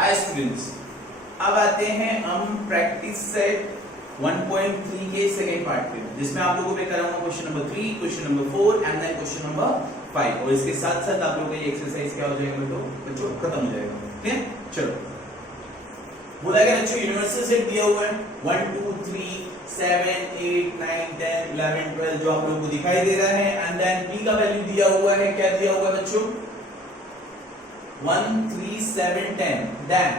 Hi students, अब आते हैं हम प्रैक्टिस सेट 1.3 के सेकेंड पार्ट पे, जिसमें आप लोगों को मैं कराऊंगा question number 3, question number 4 and then question number 5। और इसके साथ साथ आप लोगों का ये एक्सरसाइज क्या हो जाएगा बच्चों, खत्म हो जाएगा। ठीक है, चलो बोला गया बच्चों यूनिवर्सल सेट दिया हुआ है 1 2 3 7 8 9 10 11 12 जो आप लोगों को दिखाई दे रहा है। एंड देन p का वैल्यू दिया हुआ है, क्या दिया हुआ है बच्चों 1 3 7 10। देन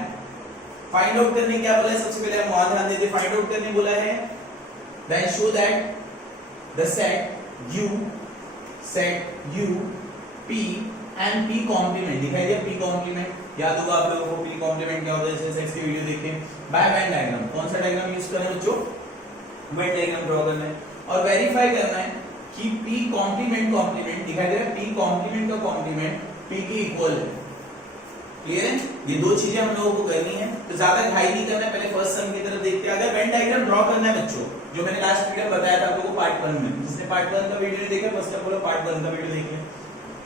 फाइंड आउट करने क्या बोला है, सबसे पहले हम वहां ध्यान देते, फाइंड आउट करने बोला है। Then show that the set u p and p complement दिखाई दिया। p कॉम्प्लीमेंट याद होगा आप लोगों को, p कॉम्प्लीमेंट क्या होता है, जैसे इसकी वीडियो देखें। बाय वेन डायग्राम, कौन सा डायग्राम यूज करना है बच्चों, वेन डायग्राम ड्रॉ करना है और वेरीफाई करना है कि p कॉम्प्लीमेंट दिखाई दे रहा है, p कॉम्प्लीमेंट का कॉम्प्लीमेंट p के इक्वल है। क्लियर है, ये दो चीजें हम लोगों को करनी है, तो ज्यादा घाई नहीं करना है, पहले फर्स्ट सम की तरफ देखते हैं। अगर वेन डायग्राम ड्रॉ करना है बच्चों, जो मैंने लास्ट वीडियो में बताया था आप लोगों को पार्ट 1 में, जिसने पार्ट 1 का वीडियो नहीं देखा फर्स्ट ऑफ ऑल पार्ट 1 का वीडियो देखिए।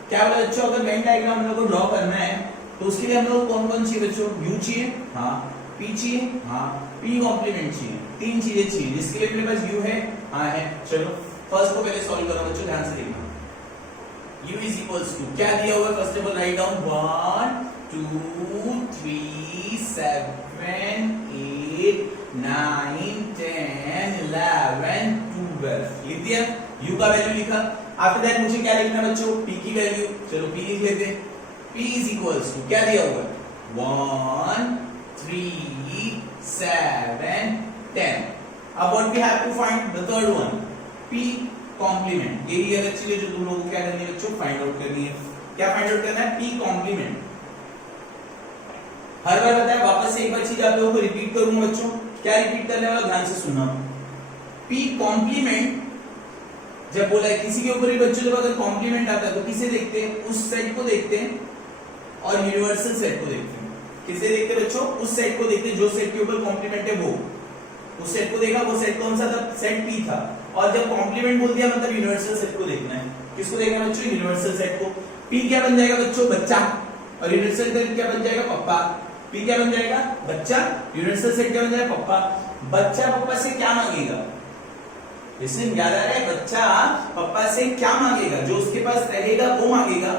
क्या बोला बच्चों, अगर वेन डायग्राम हम लोग को ड्रॉ करना है तो उसके लिए हम लोग कौन कौन चाहिए बच्चों, u चाहिए, हाँ, p चाहिए, हाँ, p कॉम्प्लीमेंट चाहिए, तीन चीजें चाहिए, जिसके लिए मेरे पास u है, हाँ है। चलो फर्स्ट को पहले सॉल्व करो बच्चों, ध्यान से देखना। u इज इक्वल्स टू क्या दिया हुआ है, first of all write down 1 2 3 7 8 9 10 11 12 लिख दिया, u का वैल्यू लिखा। आफ्टर दैट मुझे क्या लिखना बच्चों, p की वैल्यू, चलो p लिख लेते हैं। p इज इक्वल्स टू क्या दिया हुआ है 1 3 7 10। अब what we have to find the third one, p complement. यही अलग चीज है जो तुम लोगों को क्या करनी है बच्चों, फाइंड आउट करनी है। क्या फाइंड आउट करना है, p कॉम्प्लीमेंट। हर बार बताया, वापस से एक बार चीज आप लोगों को रिपीट करूंगा बच्चों। क्या रिपीट करने वाला, ध्यान से सुनना। p कॉम्प्लीमेंट जब बोला है किसी के ऊपर भी बच्चों, जब अगर कॉम्प्लीमेंट आता है तो किसे देखते हैं, उस सेट को देखते हैं और यूनिवर्सल सेट को देखते हैं। किसे देखते हैं बच्चों, उस सेट को देखते हैं जो सेट के ऊपर कॉम्प्लीमेंट है वो। उस सेट को देखा, वो सेट कौन सा था, सेट p था। और जब कॉम्प्लीमेंट बोल दिया मतलब यूनिवर्सल सेट को देखना है। किसको देखना है बच्चों, यूनिवर्सल सेट को। p क्या बन जाएगा बच्चों, बच्चा, और यूनिवर्सल सेट क्या बन जाएगा, पप्पा। p क्या बन जाएगा, बच्चा, यूनिवर्सल सेट क्या बन जाएगा, पप्पा। बच्चा पप्पा से क्या मांगेगा, इसमें याद आ रहा है, बच्चा पप्पा से क्या मांगेगा, जो उसके पास रहेगा वो मांगेगा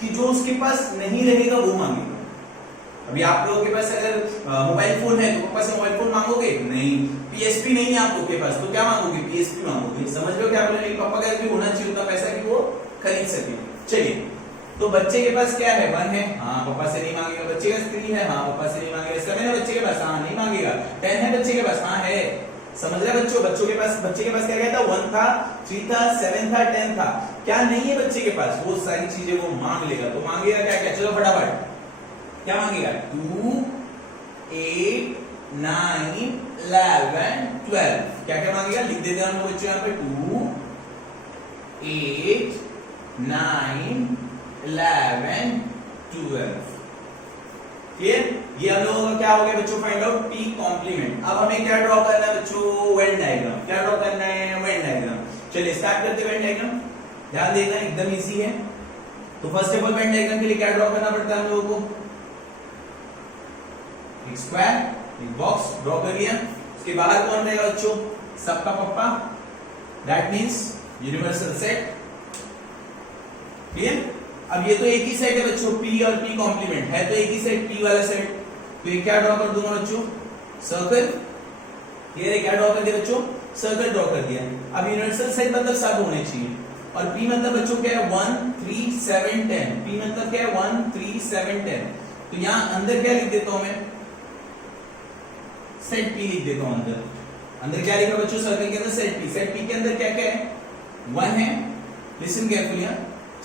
कि जो उसके पास नहीं रहेगा वो मांगेगा। अभी आप लोगों के पास अगर मोबाइल फोन है तो पापा से मोबाइल फोन मांगोगे, नहीं। PSP नहीं है आप लोगों के पास तो क्या मांगोगे, PSP मांगोगे। समझ लो क्या बोल रहे हैं, पापा का भी होना चाहिए उतना पैसा कि वो खरीद सके। चलिए, तो बच्चे के पास क्या है, 1 है, हाँ, पापा से नहीं मांगेगा। बच्चे का 3 है, हाँ, पापा से नहीं मांगेगा। 7 है बच्चे के पास, हाँ, नहीं मांगेगा। 10 है बच्चे के पास, हाँ है। समझ रहे बच्चों, बच्चे के पास क्या क्या था, 1 था, 3 था, 7 था, 10 था। क्या नहीं है बच्चे के पास, वो सारी चीजें वो मांग लेगा। तो मांगेगा क्या क्या, चलो फटाफट, क्या मांगेगा, 2 8 9 11 12। क्या क्या मांगेगा, लिख देते हैं हम लोग बच्चों यहाँ पे, 2 8 9 11 12। क्लियर, ये हम लोगों का क्या हो गया बच्चों, फाइंड आउट p कॉम्प्लीमेंट। अब हमें क्या ड्रॉ करना है बच्चों, वेन डायग्राम। क्या ड्रॉ करना है, वेन डायग्राम। चलिए स्टार्ट करते हैं वेन डायग्राम। ध्यान देना, एकदम इजी है। तो first of all Venn diagram के लिए क्या ड्रॉ करना पड़ता है हम लोगों को, एक स्क्वायर, एक बॉक्स ड्रॉ कर लिया। उसके बाहर कौन रहेगा बच्चों, सबका पप्पा, that means universal set. Clear, अब ये तो एक ही सेट है बच्चों, p और p कॉम्प्लीमेंट है, तो एक ही सेट p वाला सेट। तो ये क्या ड्रॉ कर दूंगा बच्चों, सर्कल। ये क्या ड्रॉ कर दिया बच्चों, सर्कल ड्रॉ कर दिया। अब यूनिवर्सल सेट मतलब सब होने चाहिए, और p मतलब बच्चों क्या है, 1 3 7 10। p मतलब क्या है, 1 3 7 10। तो यहाँ अंदर क्या लिख देता हूं मैं, सेट p लिख देता हूं। अंदर क्या लिखा बच्चों, सर्कल के अंदर सेट p। सेट p के अंदर क्या क्या है, 1 है, लिसन केयरफुली,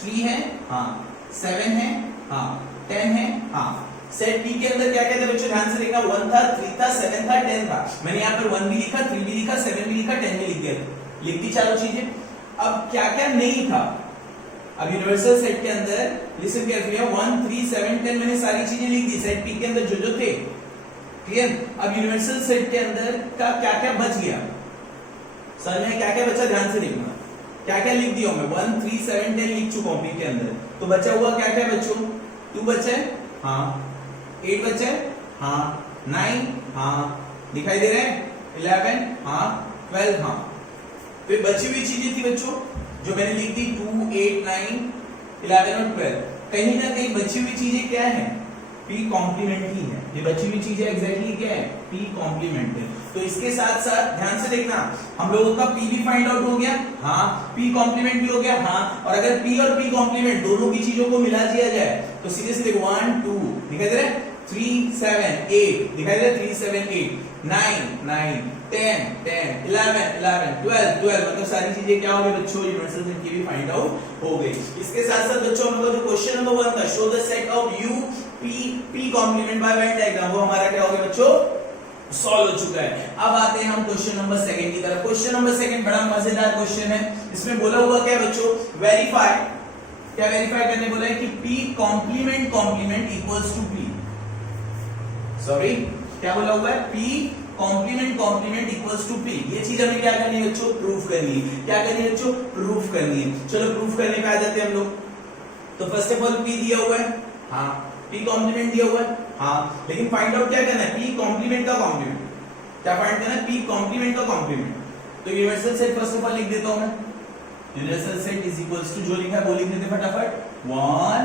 3 है, हाँ, 7 है, हाँ, 10 है, हाँ। सेट p के अंदर क्या क्या था बच्चों, ध्यान से देखना, 1 था, 3 था, 7 था, 10 था। मैंने यहाँ पर 1 भी लिखा, 3 भी लिखा, 7 भी लिखा, 10 भी लिख दिया। लिखती चारों चीजें। अब क्या क्या नहीं था, अब यूनिवर्सल सेट के अंदर लिसन केयरफुली, 1 3 7 10 मैंने सारी चीजें लिख दी सेट p के अंदर जो जो थे। क्लियर, अब यूनिवर्सल सेट के अंदर का क्या क्या बच गया, सर में क्या क्या बचा, ध्यान से देखना। क्या क्या लिख दिया मैं, 1 3 7 10 लिख चुका हूं p के अंदर। तो बचा हुआ क्या क्या बच्चों, 2 बचे, हाँ, 8 बचे, हाँ 9 हाँ दिखाई दे रहे हैं 11 हाँ 12 हाँ। फिर बची हुई चीजें थी बच्चों जो मैंने लिख दी 2 8 9 11 और 12। कहीं ना कहीं बची हुई चीजें क्या है p कॉम्प्लीमेंट ही है। ये बची हुई चीजें एग्जैक्टली क्या है p कॉम्प्लीमेंट है। तो इसके साथ साथ ध्यान से देखना हम लोगों का p भी फाइंड आउट हो गया हाँ p कॉम्प्लीमेंट भी हो गया हाँ। और अगर p और p कॉम्प्लीमेंट दोनों की चीजों को मिला दिया जाए तो सीधे सीधे 1 2 दिखाई दे रहा है 3 7 8 दिखाई दे रहा है 3 7 8 9 9 10 10 11 11 12 12 मतलब सारी चीजें क्या हो गई बच्चों यूनिवर्सल सेट की भी फाइंड आउट हो गई। इसके साथ साथ बच्चों हम लोग जो क्वेश्चन नंबर 1 था show the set of u p complement by Venn diagram वो हमारा क्या हो गया बच्चों सॉल्व हो चुका है। अब आते हैं हम क्वेश्चन नंबर 2 की तरफ। क्वेश्चन नंबर 2 बड़ा मजेदार क्वेश्चन है। इसमें बोला हुआ क्या है बच्चों वेरीफाई क्या वेरीफाई करने बोला है कि p complement complement equals to p sorry क्या बोला हुआ है p complement complement equals to p। ये चीज हमें क्या करनी है बच्चों प्रूफ करनी है। क्या करनी है बच्चों प्रूफ करनी है। चलो प्रूफ करने पे आ जाते हैं हम लोग। तो फर्स्ट ऑफ ऑल p दिया हुआ है हाँ p कॉम्प्लीमेंट दिया हुआ है हाँ लेकिन फाइंड आउट क्या करना है p कॉम्प्लीमेंट का कॉम्प्लीमेंट। क्या फाइंड करना है p कॉम्प्लीमेंट का कॉम्प्लीमेंट। तो universal set first of all लिख देता हूं मैं। Universal set is equals to जो लिखा है वो लिख देते फटाफट 1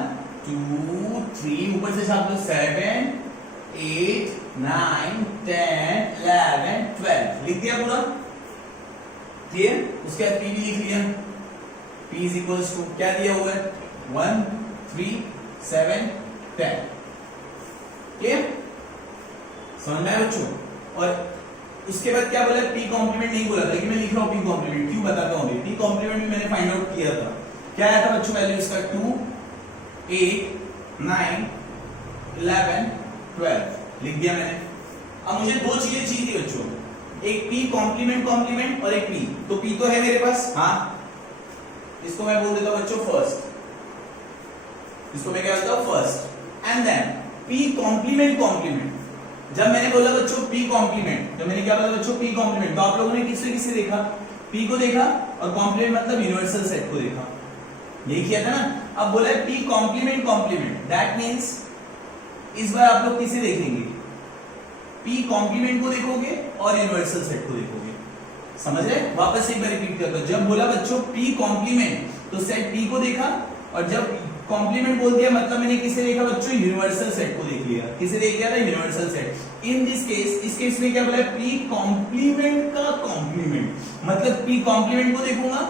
2 3 ऊपर से छाप लो 7 8 9 10 11 12 लिख दिया पूरा क्लियर। उसके बाद p भी लिख लिया p इज इक्वल्स टू क्या दिया हुआ है 1 3 7 10 क्लियर समझ में आया बच्चों। और उसके बाद क्या बोला p कॉम्प्लीमेंट नहीं बोला लेकिन मैं लिख रहा हूं p कॉम्प्लीमेंट क्यों बताता हूं अभी। p कॉम्प्लीमेंट भी मैंने फाइंड आउट किया था क्या आया था बच्चों वैल्यू इसका 2 8 9 11 12 लिख दिया मैंने। अब मुझे दो चीजें चाहिए बच्चों एक p कॉम्प्लीमेंट कॉम्प्लीमेंट और एक p। तो p तो है मेरे पास हाँ इसको मैं बोल देता हूं बच्चों फर्स्ट। इसको मैं क्या बोलता हूं first and then p complement complement. जब मैंने बोला बच्चों p कॉम्प्लीमेंट जब मैंने क्या बोला बच्चों p कॉम्प्लीमेंट तो आप लोगों ने किससे किससे देखा p को देखा और कॉम्प्लीमेंट मतलब यूनिवर्सल सेट को देखा यही किया था ना। अब बोला है p complement complement that means इस बार आप लोग किसे देखेंगे p कॉम्प्लीमेंट को देखोगे और यूनिवर्सल सेट को देखोगे समझ रहे। वापस एक बार रिपीट करता हूं जब बोला बच्चों p कॉम्प्लीमेंट तो सेट p को देखा और जब कॉम्प्लीमेंट बोल दिया मतलब मैंने किसे देखा बच्चों यूनिवर्सल सेट को देख लिया। किसे देख लिया था universal set. In this case इस केस में क्या बोला है p कॉम्प्लीमेंट का कॉम्प्लीमेंट मतलब p कॉम्प्लीमेंट को देखूंगा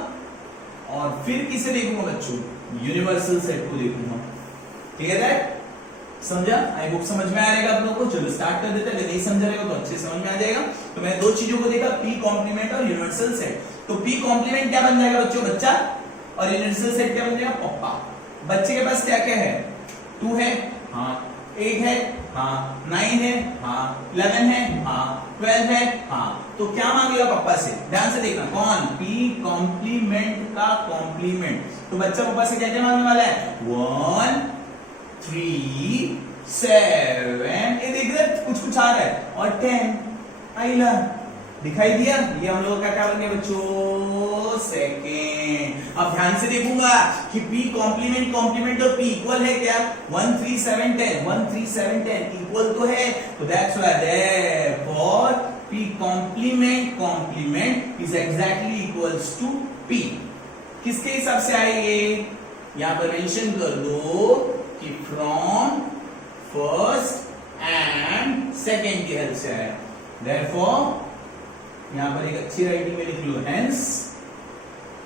और फिर किसे देखूंगा बच्चों यूनिवर्सल सेट को देखूंगा। क्लियर है समझा। आई होप समझ में आ जाएगा आप लोगों को। चलो स्टार्ट कर देते हैं। अगर नहीं समझ रहे हो तो अच्छे समझ में आ जाएगा। तो मैंने दो चीजों को देखा p कॉम्प्लीमेंट और यूनिवर्सल सेट। तो p कॉम्प्लीमेंट क्या बन जाएगा बच्चों बच्चा और यूनिवर्सल सेट क्या बन जाएगा पप्पा। बच्चे के पास क्या क्या है 2 है हाँ 8 है हाँ 9 है हाँ 11 है हाँ 12 है हाँ। तो क्या मांगेगा पापा से ध्यान से देखना कौन p कॉम्प्लीमेंट का कॉम्प्लीमेंट। तो बच्चा पापा से क्या क्या मांगने वाला है 1 3 7 ये देख रहे कुछ कुछ आ रहा है और 10 आइला दिखाई दिया। ये हम लोगों का क्या बन गया बच्चों सेकेंड। अब ध्यान से देखूंगा कि p कॉम्प्लीमेंट कॉम्प्लीमेंट और p इक्वल है क्या 1 3 7 10 1 3 7 10 इक्वल तो है। तो that's why therefore p complement complement is exactly equals to p। किसके हिसाब से आएंगे यहां पर मेंशन कर दो कि फ्रॉम फर्स्ट एंड सेकेंड की हेल्प से आया। देयरफॉर यहां पर एक अच्छी राइटिंग में लिख लो हेंस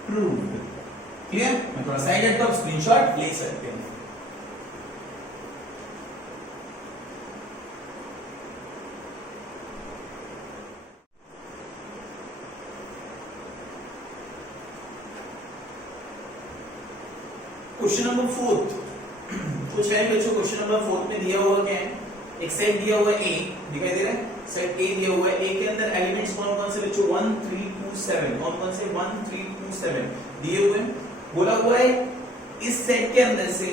प्रूव्ड। क्लियर। मैं थोड़ा साइड हटता हूं स्क्रीनशॉट ले सकते हैं। क्वेश्चन नंबर 4 कुछ है बच्चों। क्वेश्चन नंबर 4 में दिया हुआ क्या है एक सेट दिया हुआ है a दिखाई दे रहा है सेट a दिया हुआ है। a के अंदर एलिमेंट्स कौन कौन से बच्चों 1 3 2 7 कौन कौन से 1 3 2 7 दिए हुए हैं। बोला हुआ है इस सेट के अंदर से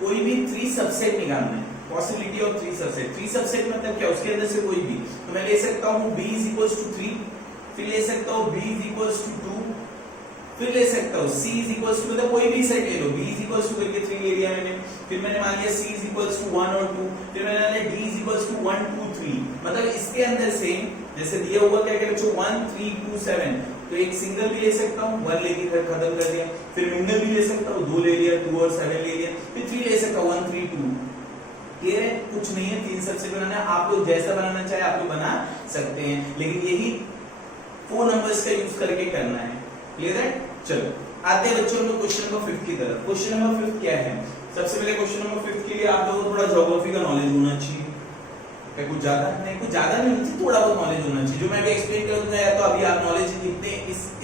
कोई भी 3 सबसेट निकालना है। Possibility of 3 subset. 3 सबसेट मतलब क्या उसके अंदर से कोई भी। तो मैं ले सकता हूं b इज इक्वल्स टू 3 फिर ले सकता हूं b इज इक्वल्स टू 2 फिर ले सकता हूँ c इज इक्वल टू, मतलब कोई भी सेट ले लो, b इज इक्वल टू करके 3 ले लिया मैंने, फिर मैंने मान लिया c इज इक्वल टू 1 और 2, फिर मैंने मान लिया d इज इक्वल टू 1 2 3, मतलब इसके अंदर से जैसे दिया हुआ क्या क्या बच्चों 1 3 2 7, तो एक सिंगल भी ले सकता हूँ, 1 लेके फिर खत्म कर दिया, फिर मिंगल भी ले सकता हूँ, 2 ले लिया, 2 और 7 ले लिया, फिर 3 ले सकता हूँ 1 3 2। ये कुछ नहीं है, 3 सबसेट बनाना है, आप लोग जैसा बनाना चाहे आप लोग बना सकते हैं, लेकिन यही 4 नंबर्स का यूज करके करना है। क्लियर है? चलो आते हैं बच्चों लोग क्वेश्चन नंबर 5 की तरफ। क्वेश्चन नंबर 5 क्या है? सबसे पहले क्वेश्चन नंबर 5 के लिए आप लोगों को थोड़ा ज्योग्राफी का नॉलेज होना चाहिए। क्या कुछ ज्यादा नहीं, कुछ ज्यादा नहीं होना चाहिए, थोड़ा बहुत नॉलेज होना चाहिए। जो मैं भी एक्सप्लेन कर दूंगा या तो अभी आप नॉलेज इतने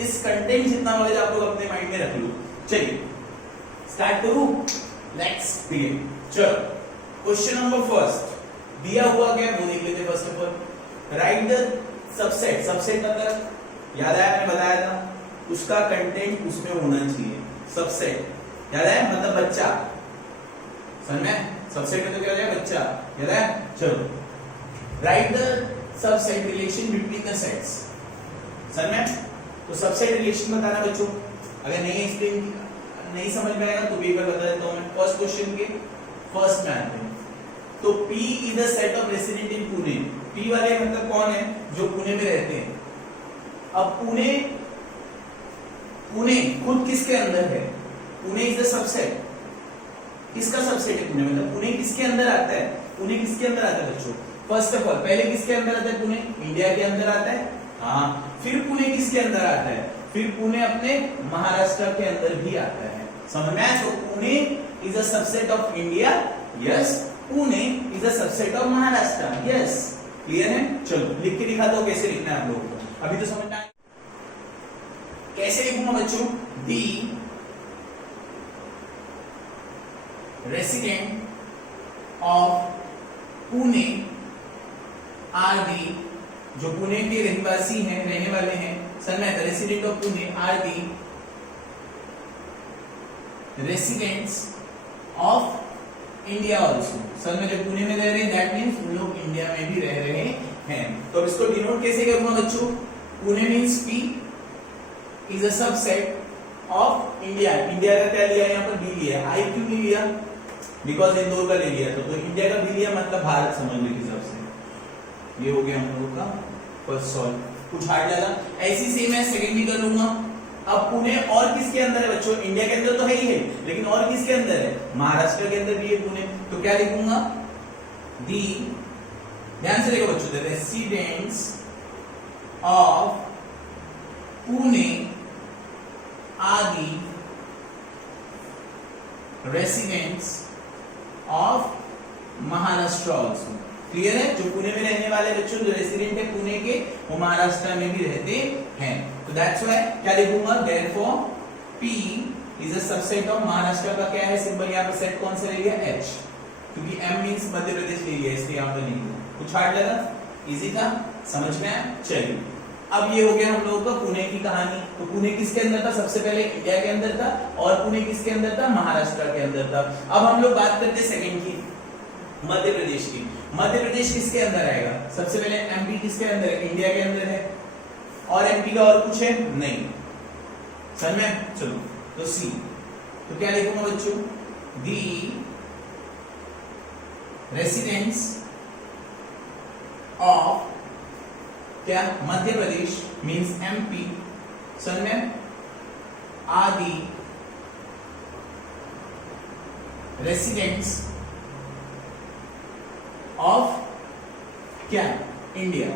इस कंटेंट जितना नॉलेज आप लोग अपने माइंड में रख लो। चलिए स्टार्ट करूं, लेट्स बिगिन। चलो क्वेश्चन नंबर फर्स्ट दिया हुआ क्या वो देख लेते हैं। First of all right the subset. Subset मतलब याद आया, मैंने बताया था उसका कंटेंट उसमें होना चाहिए। सबसेट याद है मतलब बच्चा, समझ में? सबसेट में तो क्या हो जाएगा? बच्चा। याद है? चलो right the subset relation between the sets. समझ में? तो सबसेट रिलेशन बताना बच्चों, अगर नहीं समझ में आएगा तो भी एक बार बता देता हूं मैं। फर्स्ट क्वेश्चन के फर्स्ट में आते हैं। तो P is a set of resident in Pune. P वाले मतलब कौन है? जो पुणे में रहते हैं। अब पुणे खुद किसके अंदर है? Pune is the subset. किसका सबसेट है पुणे? मतलब पुणे किसके अंदर आता है? पुणे किसके अंदर आता है बच्चों? फर्स्ट ऑफ ऑल पहले किसके अंदर आता है? पुणे इंडिया के अंदर आता है। हाँ, फिर पुणे किसके अंदर आता है? फिर पुणे अपने महाराष्ट्र के अंदर भी आता है। समझ में आया? तो Pune is a subset of India. Yes, Pune is a subset of Maharashtra. Yes, clear है? चलो लिख के दिखाता हूं कैसे लिखना है आप लोगों को। अभी तो समझ में आया कैसे लिखूंगा बच्चों? The resident of Pune are the, जो पुणे के रहवासी हैं, रहने वाले हैं। सर मैं resident of Pune are the residents of India also. Sir में जो पुणे में रह रहे हैं दैट मीन्स उन लोग इंडिया में भी रह रहे हैं। तो अब इसको डिनोट कैसे करूंगा बच्चों? Pune means P is a subset of India. India का क्या लिया है यहाँ पर? B लिया। I क्यों नहीं लिया? बिकॉज इंदौर का ले लिया तो इंडिया का B लिया, मतलब भारत समझने के हिसाब से। ये हो गया हम लोगों का फर्स्ट सॉल्व। कुछ हार्ड लगा? ऐसी सेम है सेकंड भी कर लूंगा। अब पुणे और किसके अंदर है बच्चों? इंडिया के अंदर तो है ही है, लेकिन और किसके अंदर है? महाराष्ट्र के अंदर भी है पुणे। तो क्या लिखूंगा? दी, ध्यान से देखो बच्चों, द रेसिडेंट्स ऑफ पुणे आदि residents of Maharashtra also. Clear है? जो पुणे में रहने वाले बच्चों जो रेसिडेंट है पुणे के, वो महाराष्ट्र में भी रहते हैं। तो दैट्स व्हाई क्या लिखूंगा? Therefore P is a subset of Maharashtra का क्या है सिंबल? यहाँ पे सेट कौन सा ले लिया? H, क्योंकि M मींस मध्य प्रदेश ले लिया, इसलिए यहाँ पे नहीं लिया। कुछ हार्ड लगा? इजी था? समझ में आया? चलिए अब ये हो गया हम लोगों का पुणे की कहानी। तो पुणे किसके अंदर था? सबसे पहले इंडिया के अंदर था, और पुणे किसके अंदर था? महाराष्ट्र के अंदर था। अब हम लोग बात करते हैं सेकंड की, मध्य प्रदेश की। मध्य प्रदेश किसके अंदर आएगा? सबसे पहले MP किसके अंदर है? इंडिया के अंदर है। और MP का और कुछ है? नहीं। समझ में? चलो तो C, तो क्या लिखूंगा बच्चों? दी रेसिडेंट्स ऑफ क्या? Madhya Pradesh means MP। समझ में? आदि रेसिडेंट्स ऑफ क्या? इंडिया।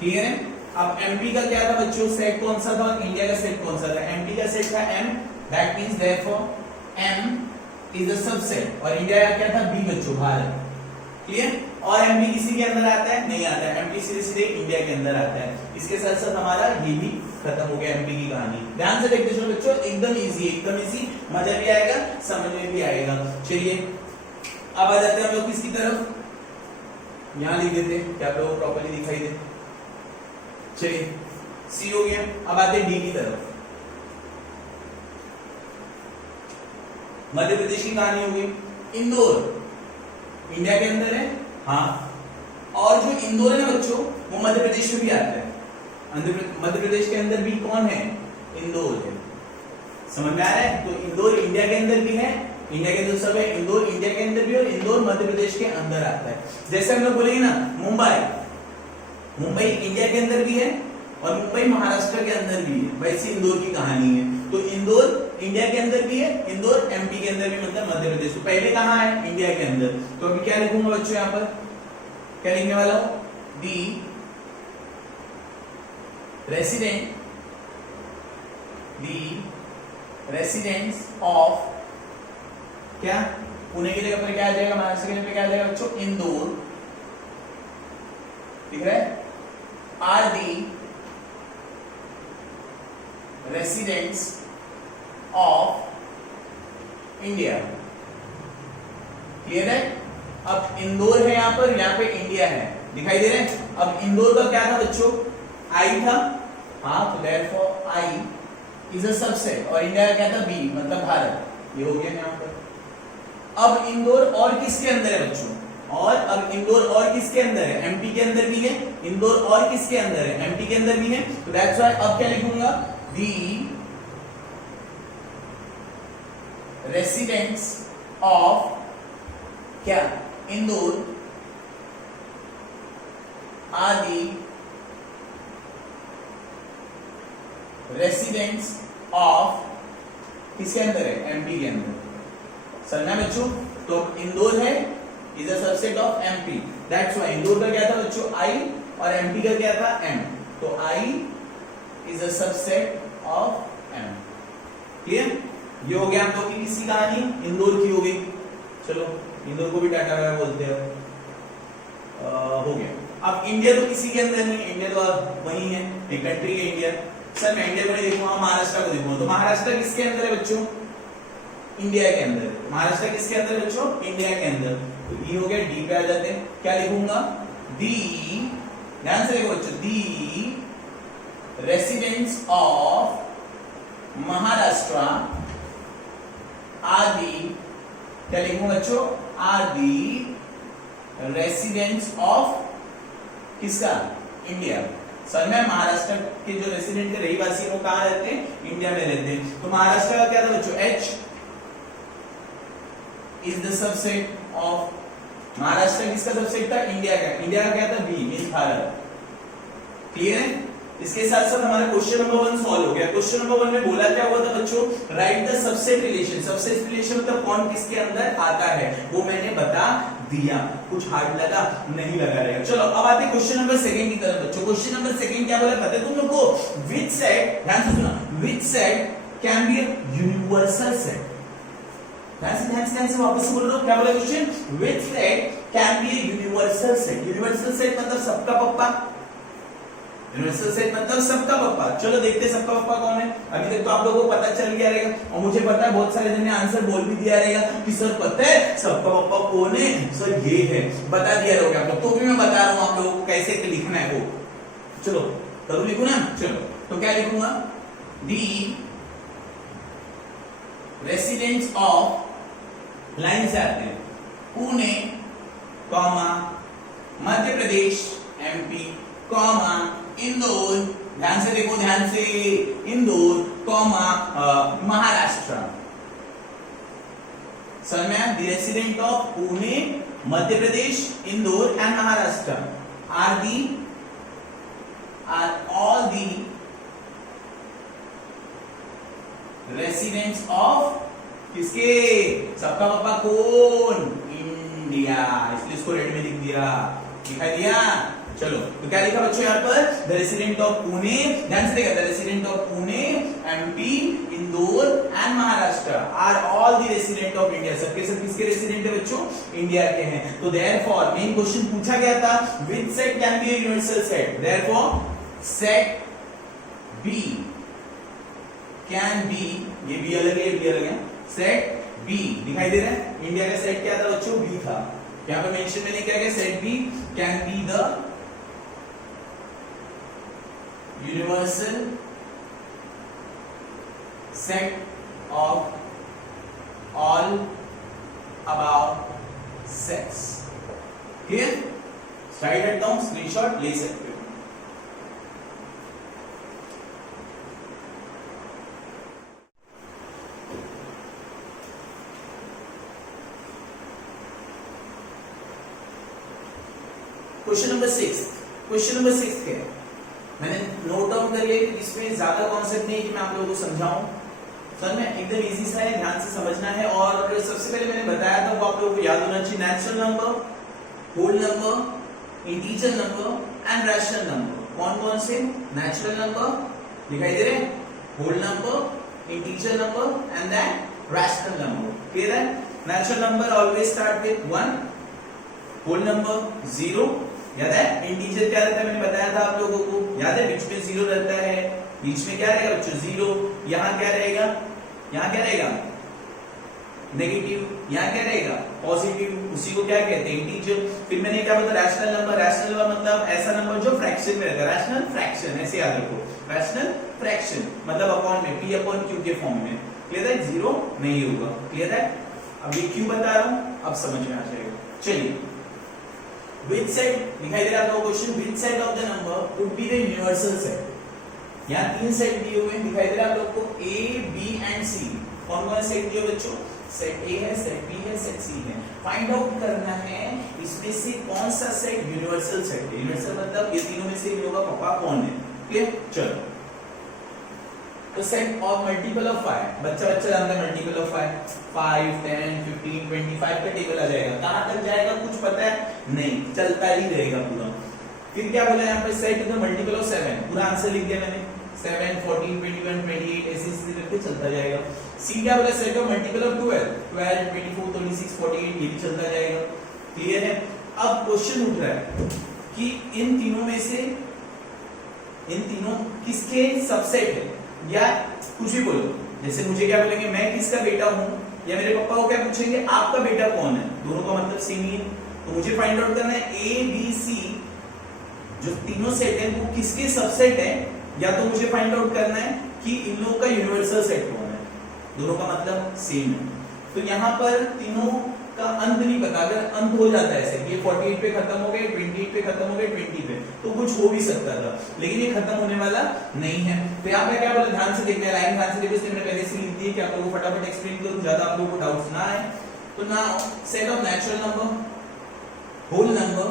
क्लियर है? अब MP का क्या था बच्चों? सेट कौन सा था? इंडिया का सेट कौन सा था? MP का सेट था M, that means therefore M is a subset, और इंडिया का क्या था? B बच्चों, भारत। क्लियर? और MP किसी के अंदर आता है? नहीं आता है। MP सीधे सीधे इंडिया के अंदर आता है। इसके साथ साथ हमारा ये भी खत्म हो गया MP की कहानी। ध्यान से देखते चलो बच्चों, एकदम इजी, एकदम इजी, मजा भी आएगा, समझ में भी आएगा। चलिए अब आ जाते हैं हम लोग किसकी तरफ? यहां लिख देते हैं क्या आप लोगों को प्रॉपर्ली दिखाई दे। चलिए C हो गया। अब आते हैं D की तरफ। मध्य प्रदेश की कहानी हो गई। इंदौर इंडिया के अंदर है, हाँ, और जो इंदौर है ना बच्चों, वो मध्य प्रदेश में भी आता है। मध्य प्रदेश के अंदर भी कौन है? इंदौर है। समझ में आ रहा है? तो इंदौर इंडिया के अंदर भी है, इंडिया के अंदर सब है, इंदौर इंडिया के अंदर भी और इंदौर मध्य प्रदेश के अंदर आता है। जैसे हम लोग बोलेंगे ना मुंबई, मुंबई इंडिया के अंदर भी है और मुंबई महाराष्ट्र के अंदर भी है, वैसे इंदौर की कहानी है। तो इंदौर इंडिया के अंदर भी है, इंदौर एमपी के अंदर भी, मतलब मध्य प्रदेश। तो पहले कहां है? इंडिया के अंदर। तो अभी क्या लिखूंगा बच्चों यहाँ पर? क्या लिखने वाला हूं? दी रेसिडेंस ऑफ, क्या पुणे के जगह पर क्या आ जाएगा, महाराष्ट्र के जगह पर क्या आ जाएगा बच्चों? इंदौर। ठीक है? Are the residents of India. Clear है? अब इंदौर है यहाँ पे इंडिया है, दिखाई दे रहा है? अब इंदौर का क्या था बच्चों? आई था, हाँ, तो therefore I is a subset, और इंडिया का क्या था? बी, मतलब भारत। ये हो गया यहाँ पर। अब इंदौर और किसके अंदर है बच्चों? और अब इंदौर और किसके अंदर है? एमपी के अंदर भी है। इंदौर और किसके अंदर है? एमपी के अंदर भी है। तो दैट्स व्हाई अब क्या लिखूंगा? दी रेसिडेंट्स ऑफ, क्या, इंदौर आदि रेसिडेंट्स ऑफ, किसके अंदर है? एमपी के अंदर। समझना बच्चों? तो इंदौर है is a subset of MP, that's why Indore का क्या था बच्चों? आई, और एमपी का क्या था? एम। तो I is a subset of M. Clear? ये हो गया हम लोग की किसी कहानी, इंदौर की हो गई। चलो इंदौर को भी टाटा बाय बोलते हैं। हो गया। अब इंडिया तो किसी के अंदर नहीं, इंडिया तो वही है, एक कंट्री है इंडिया। सर मैं इंडिया को नहीं देखूंगा, महाराष्ट्र को देखूंगा। तो महाराष्ट्र किसके अंदर है बच्चों? इंडिया के अंदर। महाराष्ट्र किसके अंदर है बच्चों? इंडिया के अंदर। तो ये हो गया, डी पे आ जाते हैं। क्या लिखूंगा? दी, ध्यान से देखो बच्चों, दी रेसिडेंट्स ऑफ महाराष्ट्र आदि, क्या लिखूंगा बच्चों? आदि रेसिडेंट्स ऑफ किसका? इंडिया। सर में महाराष्ट्र के जो रेसिडेंट के रहीवासी वो कहां रहते हैं? इंडिया में रहते हैं। तो महाराष्ट्र का क्या था बच्चों? H is the subset of, Maharashtra किसका सबसेट था? इंडिया का। इंडिया का क्या था? B, means Bharat. क्लियर है? इसके साथ साथ हमारा क्वेश्चन नंबर 1 सॉल्व हो गया। क्वेश्चन नंबर 1 में बोला क्या हुआ था बच्चों? Right the subset relation. Subset relation मतलब कौन किसके अंदर आता है, वो मैंने बता दिया। कुछ हार्ड लगा? नहीं लगा रहेगा। चलो अब आते क्वेश्चन नंबर 2 की तरफ बच्चों। क्वेश्चन नंबर 2 क्या बोला पता है तुम लोग को? व्हिच सेट, ध्यान से सुना, which set can be a universal set. ध्यान से वापस बोल रहा हूं, क्या बोला question? Which set can be a universal set. Universal set मतलब सबका पप्पा, यूनिवर्सल सेट मतलब सबका पप्पा। चलो देखते हैं सबका पप्पा कौन है। अभी तक तो आप लोगों को पता चल गया रहेगा, और मुझे पता है बहुत सारे जन ने आंसर बोल भी दिया रहेगा कि सर पता है सबका पप्पा कौन है? सर ये है, बता दिया रहोगे आप लोग। तो भी मैं बता रहा हूं आप लोगों को कैसे लिखना है वो। चलो करो, लिखू ना। चलो तो क्या लिखूंगा? दी रेसिडेंट्स ऑफ, लाइन से आते हैं, Pune comma Madhya Pradesh MP comma Indore, ध्यान से देखो, ध्यान से, इंदौर कॉमा महाराष्ट्र। समय the resident of Pune Madhya Pradesh Indore and Maharashtra are all the residents of किसके? सबका पापा कौन? इंडिया। इसलिए इसको रेड में लिख दिया, दिखाई दिया। चलो तो क्या लिखा बच्चों यहाँ पर? द रेसिडेंट ऑफ पुणे, ध्यान से देखा, the resident of Pune MP Indore and Maharashtra are all the resident of India. सबके सब किसके रेसिडेंट है बच्चों? इंडिया के हैं। तो देयरफॉर मेन क्वेश्चन पूछा गया था which set can be a universal set. Therefore set B can be, ये बी अलग है, ये बी अलग है। सेट बी दिखाई दे रहा है? इंडिया का सेट क्या था बच्चों? बी था। यहां पर मेंशन मैंने क्या किया? Set B can be the universal set of all about sets. Clear? Write it down, screenshot ले सकते हो। क्वेश्चन नंबर 6 क्या है, मैंने नोट डाउन कर लिया कि इसमें ज्यादा कॉन्सेप्ट नहीं है कि मैं आप लोगों को समझाऊं, समझ में एकदम इजी सा है, ध्यान से समझना है। और सबसे पहले मैंने बताया था वो आप लोगों को याद होना चाहिए, natural number, whole number, integer number and rational number. कौन कौन से? नेचुरल नंबर दिखाई दे रहे, whole number, integer number and then rational number. Clear है? Natural number always start with 1, whole number 0, याद है? इंटीजर क्या रहता है मैंने बताया था आप लोगों को, याद है? बीच में 0 रहता है, बीच में क्या रहेगा बच्चों? 0। यहाँ क्या रहेगा? यहाँ क्या रहेगा? नेगेटिव। यहाँ क्या रहेगा? पॉजिटिव। उसी को क्या कहते हैं? इंटीजर। फिर मैंने क्या बताया? Rational number. रैशनल नंबर मतलब ऐसा नंबर जो फ्रैक्शन में रहता है, रैशनल फ्रैक्शन, ऐसे याद रखो, रैशनल फ्रैक्शन मतलब अपॉन में, p अपॉन q के फॉर्म में। क्लियर है? 0 नहीं होगा। क्लियर है? अब ये क्यों बता रहा हूं, अब समझ में आ जाएगा। चलिए, which set दिखाई दे रहा है question, which set of the number would be the universal set। यहाँ 3 सेट दिए हुए हैं, दिखाई दे रहा है आप लोग को, a, b एंड c। कौन कौन सेट दिए बच्चों? सेट a है, सेट b है, सेट c है। फाइंड आउट करना है इसमें से कौन सा सेट यूनिवर्सल सेट है। यूनिवर्सल मतलब ये तीनों में से इन लोगों का पापा कौन है। ओके, चलो। तो सेट ऑफ मल्टीपल ऑफ 5, बच्चा जानता है मल्टीपल ऑफ 5 10 15 25 का टेबल आ जाएगा। कहां तक जाएगा कुछ पता है? नहीं, चलता ही रहेगा पूरा। फिर क्या बोला यहाँ पे? सेट द मल्टीपल ऑफ 7, पूरा आंसर लिख दिया मैंने, 7 14 21 28 ऐसे करके चलता जाएगा। सी क्या बोला? सेट ऑफ मल्टीपल ऑफ 12 12 24 26 48, ये भी चलता जाएगा। क्लियर है? अब क्वेश्चन उठ रहा है कि इन तीनों में से इन तीनों किसके सबसेट है, या कुछ भी बोलो। जैसे मुझे क्या बोलेंगे, मैं किसका बेटा हूं, या मेरे पापा को क्या पूछेंगे, आपका बेटा कौन है। दोनों का मतलब सेम ही है। तो मुझे फाइंड आउट करना है ए बी सी जो तीनों सेट है वो किसके सबसेट है, या तो मुझे फाइंड आउट करना है कि इन लोगों का यूनिवर्सल सेट कौन है। दोनों का मतलब सेम है। तो यहाँ पर तीनों का अंत नहीं पता, अगर अंत हो जाता है ऐसे, ये 48 पे खत्म हो गए, 28 पे खत्म हो गए, 20 पे, तो कुछ हो भी सकता था, लेकिन ये खत्म होने वाला नहीं है। तो यहाँ पे क्या बोला, ध्यान से देखना है, लाइन ध्यान से देखो, इसलिए मैंने पहले से लिख दी है कि आप लोगों को फटाफट एक्सप्लेन करूं, ज्यादा आप लोगों को डाउट्स ना आए। तो now set of natural number, whole number,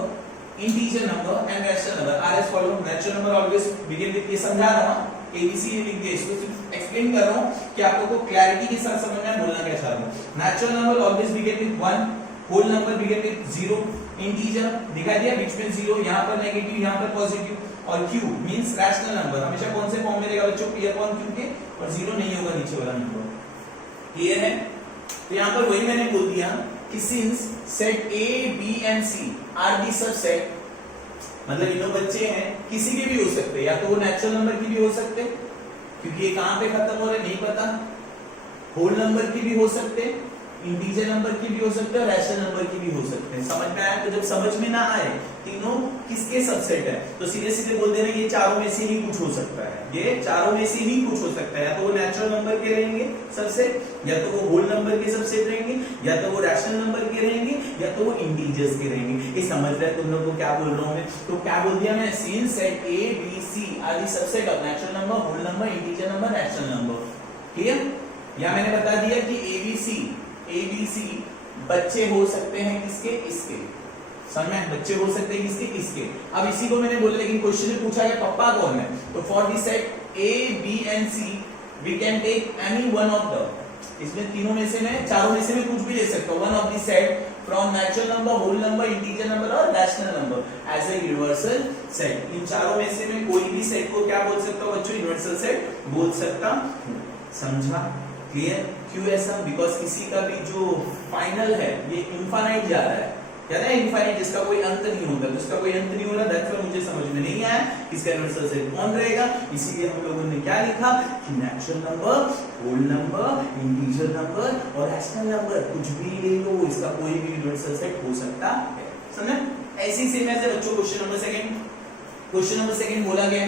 integer number and rational number are as follow. Natural number always begin with, ये समझा रहा हूं, एबीसी लिख दिया, इसको सिर्फ एक्सप्लेन कर रहा हूं कि आप लोगों को क्लैरिटी के साथ समझ में आए, बोलना क्या चाह रहा हूं। Natural number always begin with 1, whole number begin with 0, integer दिखा दिया बीच में 0, यहां पर नेगेटिव, यहां पर पॉजिटिव, और q मींस रैशनल नंबर हमेशा कौन से फॉर्म में रहेगा बच्चों, p अपॉन q के, और 0 नहीं होगा नीचे वाला नंबर। क्लियर है? तो यहां पर वही मैंने बोल दिया कि since set a b and c are the subset, मतलब इन बच्चे हैं, किसी के भी हो सकते हैं, या तो वो नेचुरल नंबर की भी हो सकते हैं क्योंकि ये कहां पे खत्म हो रहे नहीं पता, होल नंबर की भी हो सकते, इंटीजर नंबर की भी हो सकते हैं, और रैशनल नंबर की भी हो सकते हैं। समझ में आया? तो जब समझ में ना आए तीनों किसके सबसेट है, तो सीधे सीधे बोल देना ये चारों में से ही कुछ हो सकता है, ये चारों में से ही कुछ हो सकता है, या तो वो नेचुरल नंबर के रहेंगे सबसेट, या तो वो होल नंबर के सबसेट रहेंगे, या तो वो रैशनल नंबर के रहेंगे, या तो वो इंटीजर्स के रहेंगे। ये समझ रहे तुम लोग को क्या बोल रहा हूं मैं? तो क्या बोल दिया मैं, since set A B C are the subset of natural number, whole number, integer number, rational number. Clear? या मैंने बता दिया कि एबीसी बच्चे हो सकते हैं किसके, इसके, समझ में? बच्चे हो सकते हैं किसके, इसके। अब इसी को मैंने बोला, लेकिन क्वेश्चन में पूछा है पापा कौन है, तो for the set A B and C we can take any one of the, इसमें तीनों में से मैं, चारों में से मैं कुछ भी ले सकता हूं, one of the set from natural number, whole number, integer number और rational number as a universal set. इन चारों में से मैं कोई भी सेट को क्या बोल सकता हूं बच्चों, यूनिवर्सल सेट बोल सकता हूं। समझा? क्लियर? क्यों ऐसा? बिकॉज किसी का भी जो फाइनल है ये इनफाइनाइट जा रहा है, क्या है इनफाइनाइट, जिसका कोई अंत नहीं होता, जिसका कोई अंत नहीं हो रहा, दैट्स व्हाई मुझे समझ में नहीं आया इसका यूनिवर्सल सेट कौन रहेगा। इसीलिए हम लोगों ने क्या लिखा कि natural number, whole number, integer number और रैशनल नंबर, कुछ भी ले लो, इसका कोई भी यूनिवर्सल सेट हो सकता है। समझे? ऐसी सेम ऐसे बच्चों क्वेश्चन नंबर सेकंड बोला गया,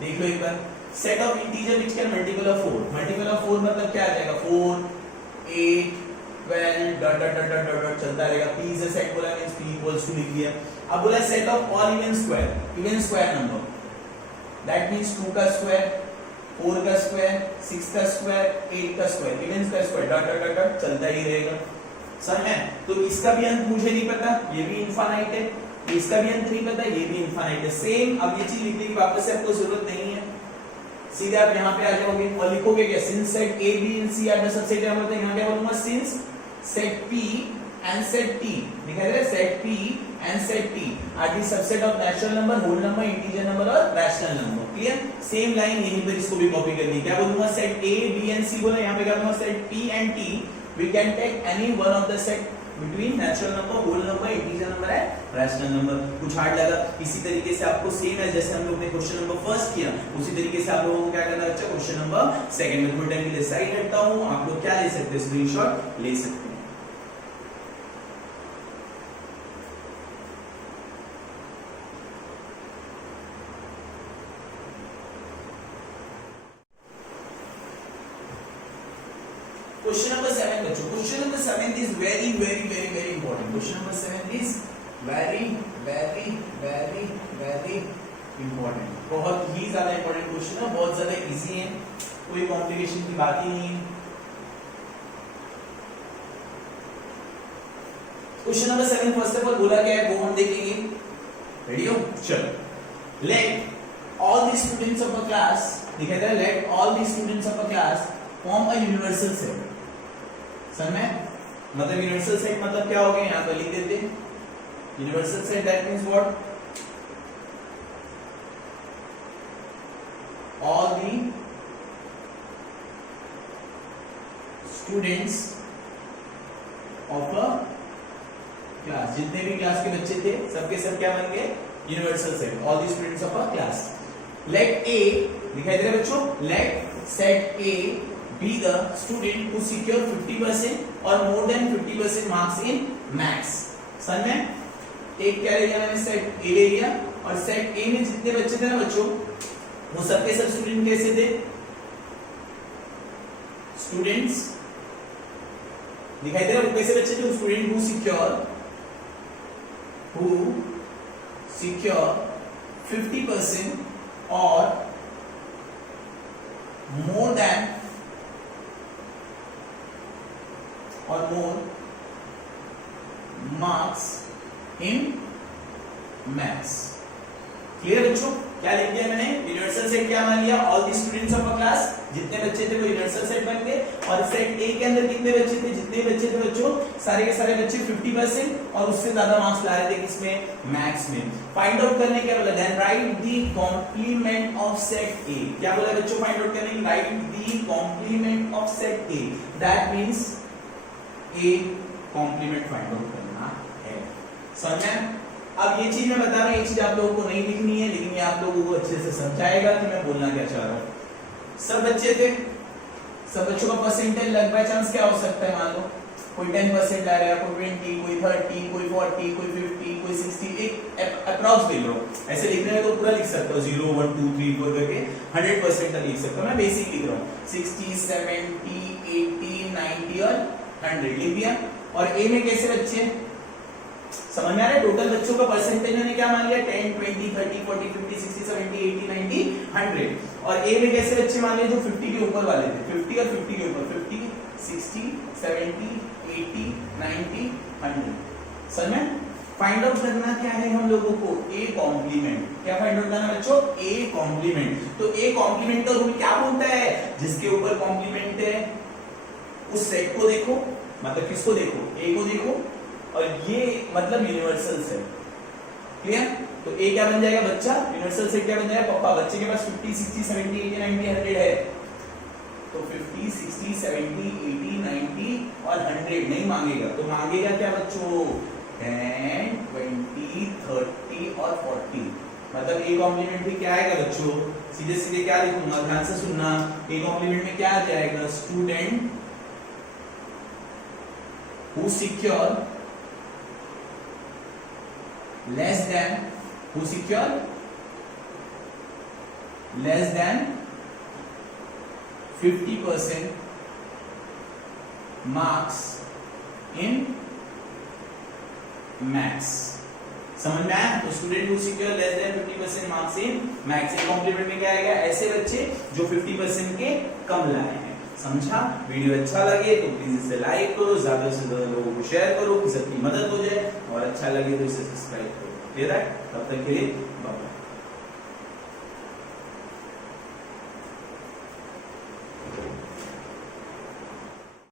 देख लो एक बार, set of integer which can multiple of 4, multiple of 4 मतलब क्या आ जाएगा, 4 8 12 dot dot dot dot dot चलता रहेगा। p इज अ सेट बोला मींस p इक्वल्स टू लिख दिया। अब बोला set of all even square number, that means 2 का स्क्वायर, 4 का स्क्वायर, 6 का स्क्वायर, 8 का स्क्वायर, इवन का स्क्वायर, डॉट डॉट डॉट चलता ही रहेगा। समझ में? तो इसका भी अंत मुझे नहीं पता, ये भी इनफाइनाइट है, इसका भी n 3 पता है, ये भी इनफाइनाइट है। सेम अब ये चीज लिखने की वापस से आपको जरूरत नहीं है, सीधे आप यहाँ पे आ जाओगे और लिखोगे क्या, since set A B and C are the subset, क्या बोलते हैं यहाँ क्या बोलूंगा, since set P and set T, दिखाई दे रहा है, set P and set T are the subset of natural number, whole number, integer number और rational number। Clear, same line यहीं पर इसको भी कॉपी करनी है। क्या बोलूंगा, set A B and C बोला, यहाँ पे क्या बोलूंगा, set P and T we can take any one of the set between natural number, whole number, integer number and rational number। कुछ हार्ड लगा, इसी तरीके से आपको सेम है जैसे हम लोग ने क्वेश्चन नंबर फर्स्ट किया, उसी तरीके से आप लोगों को क्या करना है बच्चा, क्वेश्चन नंबर सेकंड में थोड़ी टाइम के लिए साइड हटता हूं, आप लोग क्या ले सकते हैं, स्क्रीनशॉट ले सकते हैं। Question number 7 बच्चों, question number 7 is very important। Question number 7 is very important, बहुत ही ज्यादा important क्वेश्चन है, बहुत ज्यादा इजी है, कोई कॉम्प्लिकेशन की बात ही नहीं है। Question number 7 first of all बोला क्या है वो हम देखेंगे, रेडी हो, चलो। Let all the students of a class, दिखाई दे रहा है, let all the students of a class form a universal set. समझ में, मतलब यूनिवर्सल सेट मतलब क्या हो गया, यहां पर लिख देते हैं universal set, that means what, all the students of a class, जितने भी क्लास के बच्चे थे सबके सब क्या बन गए, universal set, all the students of a class। let A, दिखाई दे रहा है बच्चों, let set A be the student who secure 50% or more than 50% marks in maths। समझ में, एक क्या ले लिया मैंने, सेट A ले लिया, और सेट A में जितने बच्चे थे ना बच्चों, वो सबके सब स्टूडेंट कैसे थे, स्टूडेंट्स, दिखाई दे रहा है, वो कैसे बच्चे थे, स्टूडेंट हु सिक्योर 50% और more marks in maths। Clear बच्चों, क्या लिख दिया मैंने, यूनिवर्सल सेट क्या मान लिया, all the students of a class, जितने बच्चे थे वो यूनिवर्सल सेट बन गए, और सेट ए के अंदर कितने बच्चे थे, जितने बच्चे थे बच्चों, सारे के सारे बच्चे 50% और उससे ज्यादा मार्क्स ला रहे थे किसमें, मैथ्स में। फाइंड आउट करने क्या बोला, then write the complement of set A. क्या बोला बच्चों, फाइंड आउट करने की, write the complement of set A, that means A complement find out करना है। समझ में, अब ये चीज मैं बता रहा हूं, ये चीज आप लोगों को नहीं लिखनी है, लेकिन ये आप लोगों को अच्छे से समझाएगा कि मैं बोलना क्या चाह रहा हूं। सब बच्चे थे, सब बच्चों का परसेंटेज लग बाय चांस क्या हो सकता है, मान लो कोई 10% ला रहा है, कोई 20, कोई 30, कोई 40, कोई 50, कोई 60, एक अप्रॉक्स लिख लो। ऐसे लिखने में तो पूरा लिख सकता हूं, 0 1 2 3 4 करके 100% तक लिख सकता हूं, मैं बेसिक लिख रहा हूं, 60 70 80 90 और 100 लिख दिया। और ए में कैसे बच्चे, समझ में आ रहा है, टोटल बच्चों का परसेंटेज मैंने क्या मान लिया, 10 20 30 40 50 60 70 80 90 100। और ए में कैसे बच्चे मान लिए, जो 50 के ऊपर वाले थे, 50 और 50 के ऊपर, 50 60 70 80 90 100। समझ में, फाइंड आउट करना क्या है हम लोगों को, ए कॉम्प्लीमेंट। क्या फाइंड आउट करना बच्चों, ए कॉम्प्लीमेंट। तो ए कॉम्प्लीमेंट का रूल क्या बोलता है, जिसके ऊपर कॉम्प्लीमेंट है उस सेट को देखो, मतलब किसको देखो, ए को देखो, और ये मतलब यूनिवर्सल सेट। क्लियर, तो ए क्या बन जाएगा बच्चा, यूनिवर्सल सेट क्या बन जाएगा, पापा बच्चे के पास 50 60 70 80 90 100 है, तो 50 60 70 80 90 और 100 नहीं मांगेगा, तो मांगेगा क्या बच्चों, 10 20 30 और 40। मतलब ए कॉम्प्लीमेंट में क्या आएगा बच्चों, सीधे सीधे क्या लिखूंगा, ध्यान से सुनना, ए कॉम्प्लीमेंट में क्या आ जाएगा, student who secure less than 50% marks in maths। समझ में आया, तो student who secure less than 50% marks in maths. A complement में क्या आएगा, ऐसे बच्चे जो 50% के कम लाए हैं। समझा, वीडियो अच्छा लगे तो प्लीज इसे लाइक करो, ज्यादा से ज्यादा लोगों को शेयर करो कि सबकी मदद हो जाए, और अच्छा लगे तो इसे सब्सक्राइब करो। क्लियर है? तब तक के लिए बाय।